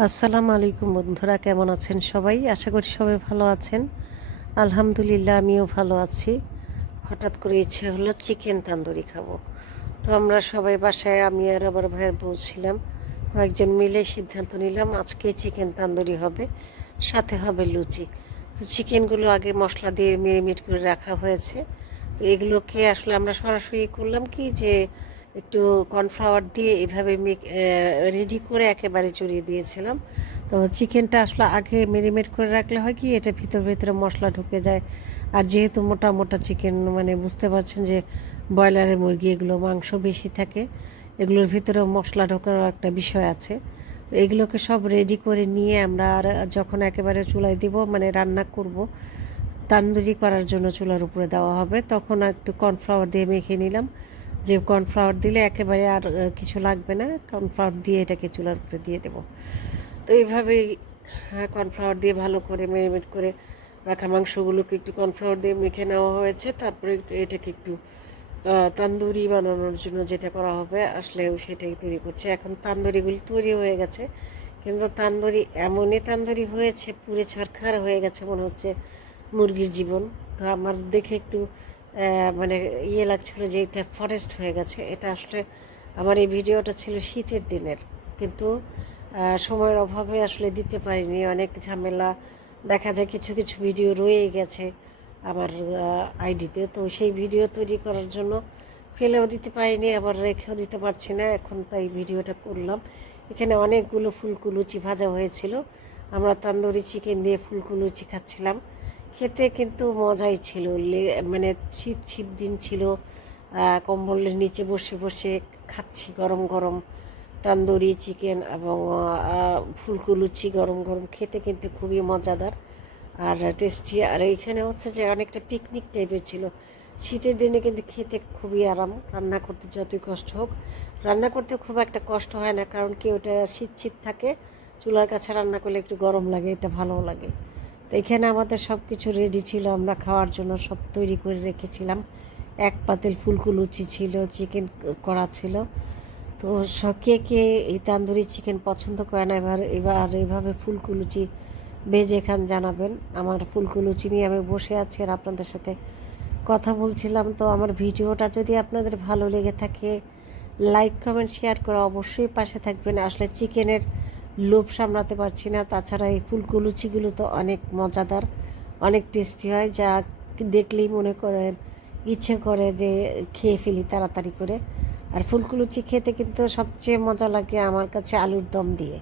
আসসালামু আলাইকুম বন্ধুরা, কেমন আছেন সবাই? আশা করি সবাই ভালো আছেন। আলহামদুলিল্লাহ, আমিও ভালো আছি। হঠাৎ করে ইচ্ছে হলো চিকেন তান্দুরি খাবো। তো আমরা সবাই বাসায়, আমি আর আমার ভাইয়ের বউ ছিলাম। কয়েকজন মিলে সিদ্ধান্ত নিলাম আজকে চিকেন তান্দুরি হবে, সাথে হবে লুচি। তো চিকেনগুলো আগে মশলা দিয়ে মেরিনেট করে রাখা হয়েছে। তো এগুলোকে আসলে আমরা সরাসরি করলাম কি যে একটু কর্নফ্লাওয়ার দিয়ে এভাবে রেডি করে একেবারে চড়িয়ে দিয়েছিলাম। তো চিকেনটা আসলে আগে মেরিনেট করে রাখলে হয় কি, এটা ভিতরে ভিতরে মশলা ঢুকে যায়। আর যেহেতু মোটা মোটা চিকেন, মানে বুঝতে পারছেন যে ব্রয়লারের মুরগি, এগুলো মাংস বেশি থাকে, এগুলোর ভিতরেও মশলা ঢোকার একটা বিষয় আছে। তো এগুলোকে সব রেডি করে নিয়ে আমরা আর যখন একেবারে চুলায় দিব, মানে রান্না করব, তান্দুরি করার জন্য চুলার উপরে দেওয়া হবে, তখন একটু কর্নফ্লাওয়ার দিয়ে মেখে নিলাম। যে কর্নফ্লাওয়ার দিলে একেবারে আর কিছু লাগবে না, কর্নফ্লাওয়ার দিয়ে এটাকে চুলার উপরে দিয়ে দেবো। তো এইভাবেই কর্নফ্লাওয়ার দিয়ে ভালো করে ম্যারিনেট করে রাখা মাংসগুলোকে একটু কর্নফ্লাওয়ার দিয়ে মেখে নেওয়া হয়েছে। তারপরে এটাকে একটু তান্দুরি বানানোর জন্য যেটা করা হবে, আসলে সেটাই তৈরি করছে। এখন তান্দুরিগুলি তৈরি হয়ে গেছে, কিন্তু তান্দুরি এমনই তান্দুরি হয়েছে, পুড়ে ছারখার হয়ে গেছে, মনে হচ্ছে মুরগির জীবন। তো আমার দেখে একটু মানে ইয়ে লাগছিল যে এটা ফরেস্ট হয়ে গেছে। এটা আসলে আমার এই ভিডিওটা ছিল শীতের দিনের, কিন্তু সময়ের অভাবে আসলে দিতে পারিনি, অনেক ঝামেলা। দেখা যায় কিছু কিছু ভিডিও রয়ে গেছে আমার আইডিতে, তো সেই ভিডিও তৈরি করার জন্য ফেলেও দিতে পারিনি, আবার রেখেও দিতে পারছি না। এখন তাই ভিডিওটা করলাম। এখানে অনেকগুলো ফুলকো লুচি ভাজা হয়েছিল। আমরা তান্দুরি চিকেন দিয়ে ফুলকো লুচি খাচ্ছিলাম। খেতে কিন্তু মজাই ছিল। মানে শীত শীত দিন ছিল, কম্বলের নিচে বসে বসে খাচ্ছি গরম গরম তান্দুরি চিকেন এবং ফুলকো লুচি গরম গরম, খেতে কিন্তু খুবই মজাদার আর টেস্টি। আর এইখানে হচ্ছে যে অনেকটা পিকনিক টাইপের ছিল। শীতের দিনে কিন্তু খেতে খুবই আরাম, রান্না করতে যতই কষ্ট হোক। রান্না করতে খুব একটা কষ্ট হয় না, কারণ কি ওটা শীত শীত থাকে, চুলার কাছে রান্না করলে একটু গরম লাগে, এটা ভালোও লাগে। তো এখানে আমাদের সব কিছু রেডি ছিল, আমরা খাওয়ার জন্য সব তৈরি করে রেখেছিলাম। এক পাতিল ফুলকো লুচি ছিল, চিকেন করা ছিল। তো কে কে এই তান্দুরি চিকেন পছন্দ করে না, এবার এবার এইভাবে ফুলকো লুচি ভেজে খান জানাবেন। আমার ফুলকো লুচি নিয়ে আমি বসে আছি আর আপনাদের সাথে কথা বলছিলাম। তো আমার ভিডিওটা যদি আপনাদের ভালো লেগে থাকে, লাইক কমেন্ট শেয়ার করে অবশ্যই পাশে থাকবেন। আসলে চিকেনের লোভ সামলাতে পারছি না, তাছাড়া এই ফুলকো লুচিগুলো তো অনেক মজাদার, অনেক টেস্টি হয়, যা দেখলেই মনে করেন ইচ্ছে করে যে খেয়ে ফেলি তাড়াতাড়ি করে। আর ফুলকো লুচি খেতে কিন্তু সবচেয়ে মজা লাগে আমার কাছে আলুর দম দিয়ে।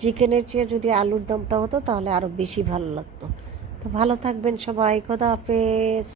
চিকেনের চেয়ে যদি আলুর দমটা হতো তাহলে আরও বেশি ভালো লাগতো। তো ভালো থাকবেন সবাই, খোদা হাফেজ।